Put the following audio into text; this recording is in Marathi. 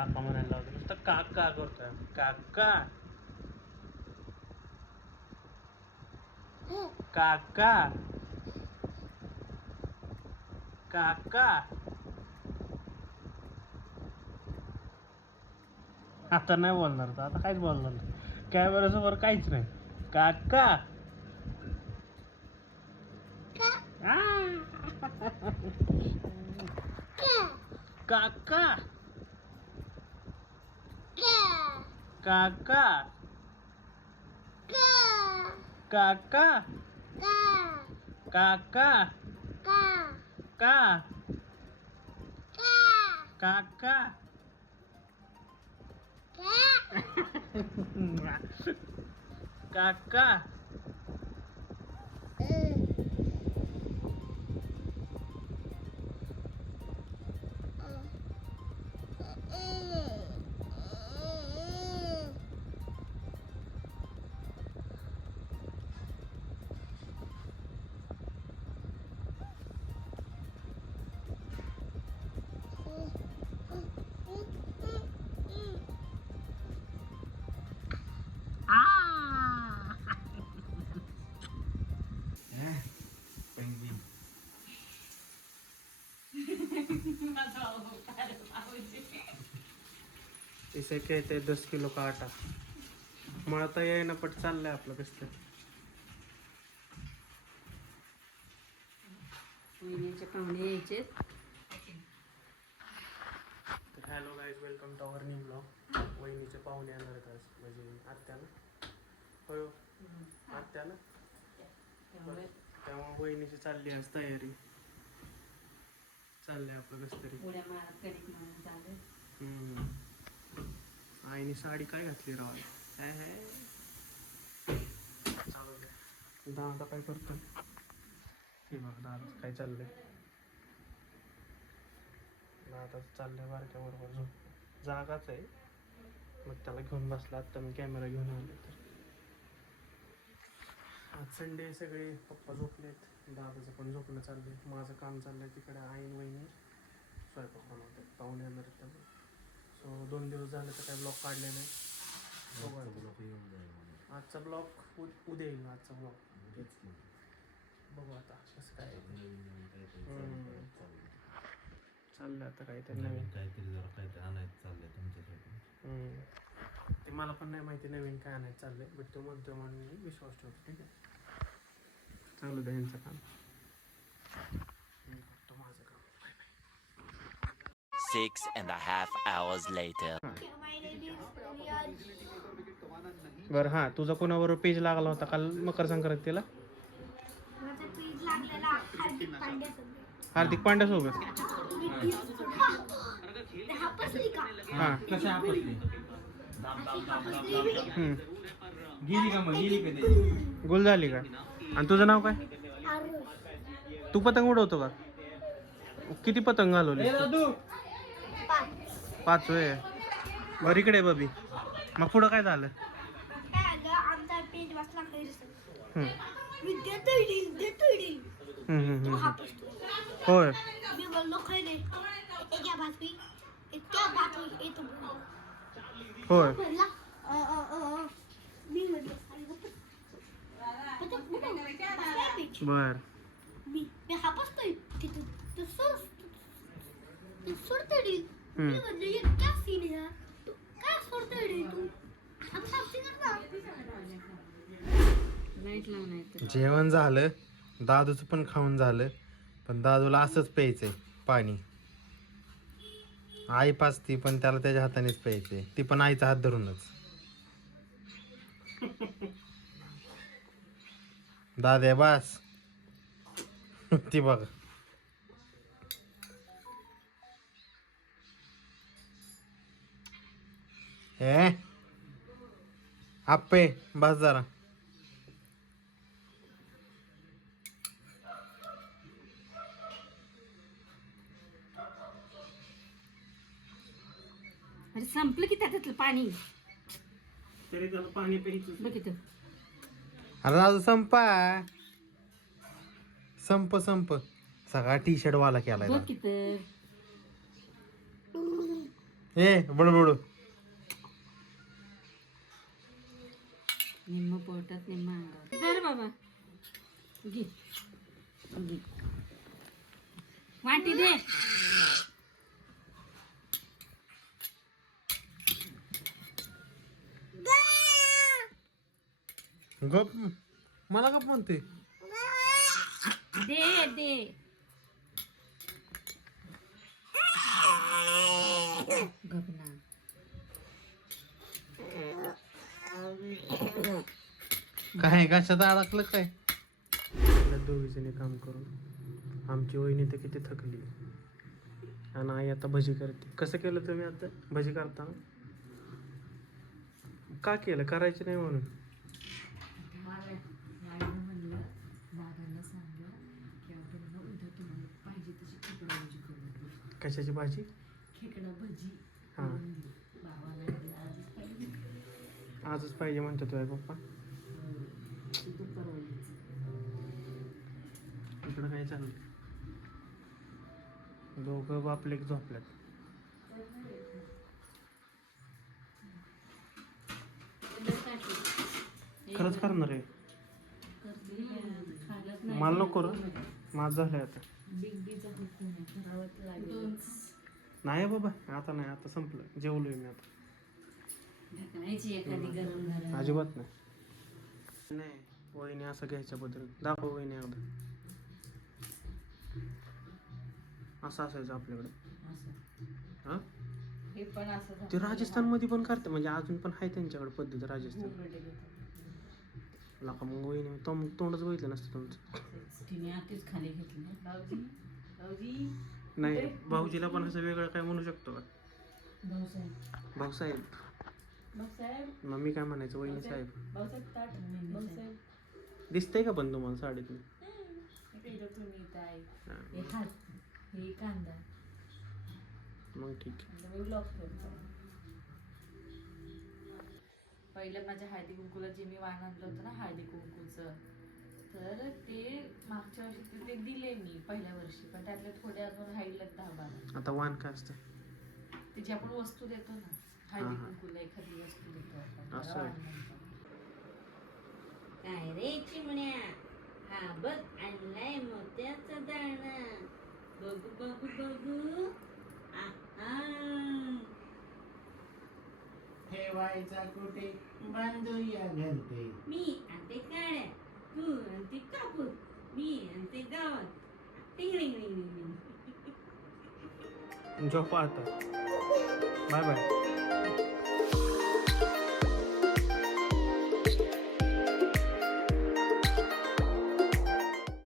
काका म्हणायला लावतो नुसतं काका करतोय काका काका काका आता नाही बोलणार तर आता काहीच बोलणार नाही कॅमेऱ्यासमोर काहीच नाही काका काका काका काका काका का काका काका इसे कहते 10 किलो का आटा मळता येईना पट चाललंय आपलं कसं महिन्याचे पाहुणे यायचे. तर hello guys welcome to our new blog. वहिनीचे पाहुणे येणार आहेत आज म्हणजे आत्याला होय आत्याला तेव्हा वहिनीची चालली आज तयारी चाललंय आपलं कसं तरी उड्या मारत कणिक म्हणून चालू. आईने साडी काय घातली राव चालू द्या दादा काय करतो हे बघ दादा काय चाललंय दादा चाललंय बारक्या बरोबर झोप जागाच आहे मग त्याला घेऊन बसला आता मी कॅमेरा घेऊन आलो तर आज संडे सगळे पप्पा झोपलेत दादाचं पण झोपणं चाललंय माझं काम चाललंय तिकडे आईन वहिनी स्वयंपाक बनवतात पाहुणे येणार आहेत त्यामुळे सो 2 दिवस झाले तर काय ब्लॉग काढले नाही आजचा ब्लॉग उद्या येईल आजचा ब्लॉग बघू आता कसं काय चाललंय आता काहीतरी नवीन काहीतरी जरा काहीतरी आणायचं चाललंय तुमच्यासाठी. ते मला पण नाही माहिती नवीन काय आणायचं चाललंय बट तो म्हणतो म्हणून मी विश्वास ठेवतो ठीक आहे चालू द्या यांचं काम मी करतो माझं काम 6.5 hours later. बरं हां तुझा कोणाबरोबर पेज लागला होता काल मकर संक्रांतीला हार्दिक पांड्या सोबत हां गोल झाली का आणि तुझं नाव काय तू पतंग उडवतो का किती पतंग घालवली 5 वे बरं इकडे बबी मग पुढं काय झालं होय होय बर जेवण झालं दादूचं पण खाऊन झालं पण दादूला असंच प्यायचंय पाणी आई पाजती पण त्याला त्याच्या हातानेच प्यायचंय ती पण आईचा हात धरूनच दाद्या बास ती बघ हे आप्पे बस जरा अरे संपलं की त्याच्यातलं पाणी तरी त्याला पाणी प्यायचं बघ इथं. अरे दादू संपा संप सगळा टी शर्ट वाला केलाय बघ इथं. ए बडबडू निम्म पोटात निम्म अंगावर धर बाबा घे घे वाटी दे गप मला गप म्हणते दे दे गप ना काय कशात अडकलं काय दोघी जणी काम करून आमची वहिनी तर किती थकली आणि आई आता भजी करते कसं केलं तुम्ही आता भजी करताना का केलं करायचं नाही म्हणून म्हणलं दादांना सांगलं की आपण उद्या तुम्हाला पाहिजे तशी खेकडा भजी करून कशाची भाजी खेकडा भजी हां बाबाला आजच पाहिजे आजच पाहिजे म्हणतो तुझ्या पप्पा इकडं काय चाललं दोघं बापले झोपल्यात खरंच करणार आहे मला नको रे माझं झालंय आता नाही बाबा आता नाही आता संपलं जेवलोय मी आता एखादी गरम झालं अजिबात नाही नाही वहिनी असं घ्यायच्या बद्दल दाखव वहिनी एकदा असं असायचं आपल्याकडे हा हे पण असं ते राजस्थान मध्ये पण करते म्हणजे अजून पण आहे त्यांच्याकडे पद्धत राजस्थान लाका मग वहिनी तोंडच बघितलं नसतं तुमचं तिने आधीच खाली घेतली भाऊजी भाऊजी नाही भाऊजीला पण असं वेगळं काय म्हणू शकतो का भाऊसाहेब भाऊसाहेब भाऊसाहेब मग मी काय म्हणायचं वहिनी साहेब भाऊसाहेब ताट भाऊसाहेब दिसतंय का पण तुम्हाला साडीतून तुम्ही काय हे हात हे कांदा मग ठीक आहे ब्लॉग ठेवतो पहिलं माझ्या हळदी कुंकूला जे मी वाण आणलं होतं ना हळदी कुंकूचं तर ते मागच्या वर्षी ते दिले मी पहिल्या वर्षी पण त्यातले थोडे अजून राहिलेत 10-12 आता वाण काय असतं ते जे आपण वस्तू देतो ना हळदी हा. कुंकूला एखादी वस्तू देतो आपण असं. त्याला वाण म्हणतो. काय रे चिमण्या हा बघ आणलाय मोत्याचं दाणं बघू बघू बघू ठेवायचा कुठे बांधूया घरटे मी आणते काड्या तू आणते कापूर मी आणते गावात टिंगरिंग रिंग रिंग झोपा आता बाय बाय